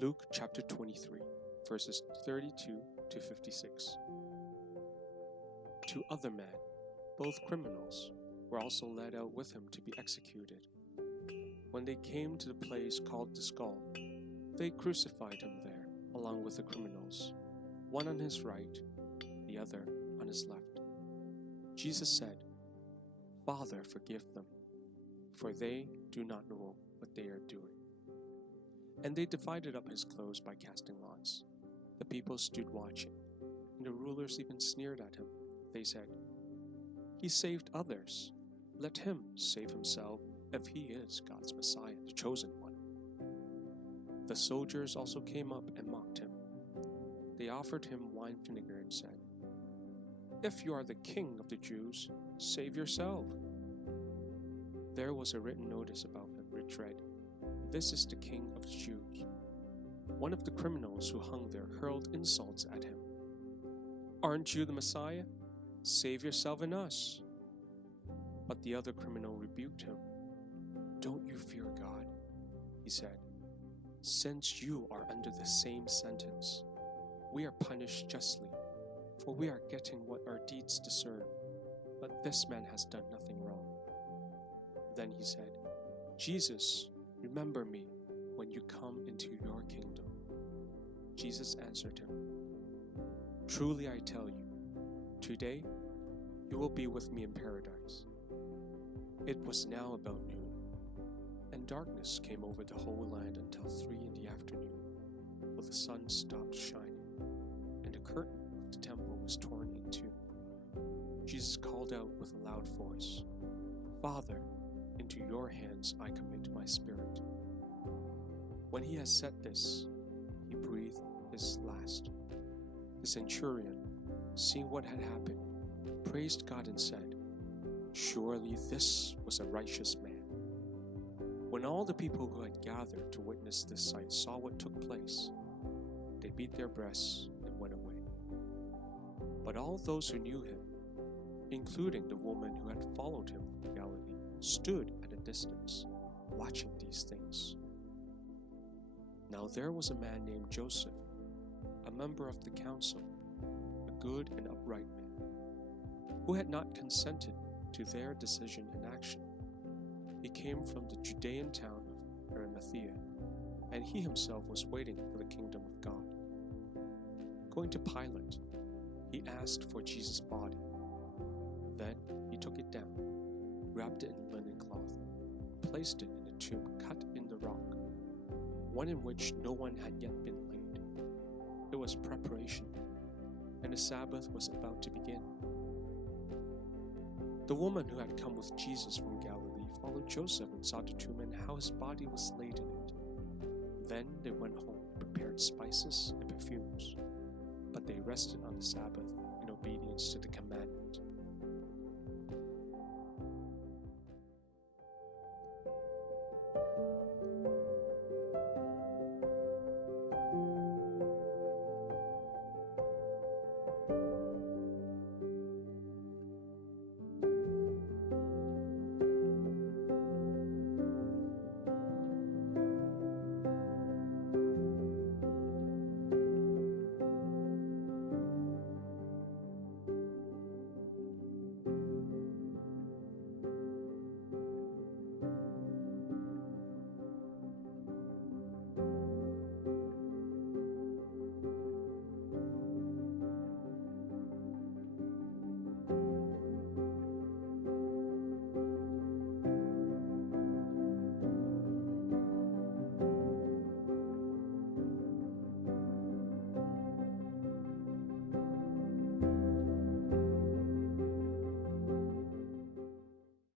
Luke chapter 23, verses 32 to 56. Two other men, both criminals, were also led out with him to be executed. When they came to the place called the Skull, they crucified him there, along with the criminals, one on his right, the other on his left. Jesus said, "Father, forgive them, for they do not know what they are doing." And they divided up his clothes by casting lots. The people stood watching, and the rulers even sneered at him. They said, "He saved others. Let him save himself if he is God's Messiah, the chosen one." The soldiers also came up and mocked him. They offered him wine vinegar and said, "If you are the king of the Jews, save yourself." There was a written notice about him which read, "This is the King of the Jews." One of the criminals who hung there hurled insults at him. "Aren't you the Messiah? Save yourself and us." But the other criminal rebuked him. "Don't you fear God," he said, "since you are under the same sentence. We are punished justly, for we are getting what our deeds deserve, but this man has done nothing wrong." Then he said, "Jesus, remember me when you come into your kingdom." Jesus answered him, "Truly I tell you, today you will be with me in paradise." It was now about noon, and darkness came over the whole land until 3 p.m, for the sun stopped shining, and the curtain of the temple was torn in two. Jesus called out with a loud voice, "Father, into your hands I commit my spirit." When he had said this, he breathed his last. The centurion, seeing what had happened, praised God and said, "Surely this was a righteous man." When all the people who had gathered to witness this sight saw what took place, they beat their breasts and went away. But all those who knew him, including the woman who had followed him from Galilee, stood at a distance, watching these things. Now there was a man named Joseph, a member of the council, a good and upright man, who had not consented to their decision and action. He came from the Judean town of Arimathea, and he himself was waiting for the kingdom of God. Going to Pilate, he asked for Jesus' body. Then he took it down, wrapped it in a linen cloth, placed it in a tomb cut in the rock, one in which no one had yet been laid. It was preparation, and the Sabbath was about to begin. The woman who had come with Jesus from Galilee followed Joseph and saw the tomb and how his body was laid in it. Then they went home, prepared spices and perfumes, but they rested on the Sabbath in obedience to the commandment.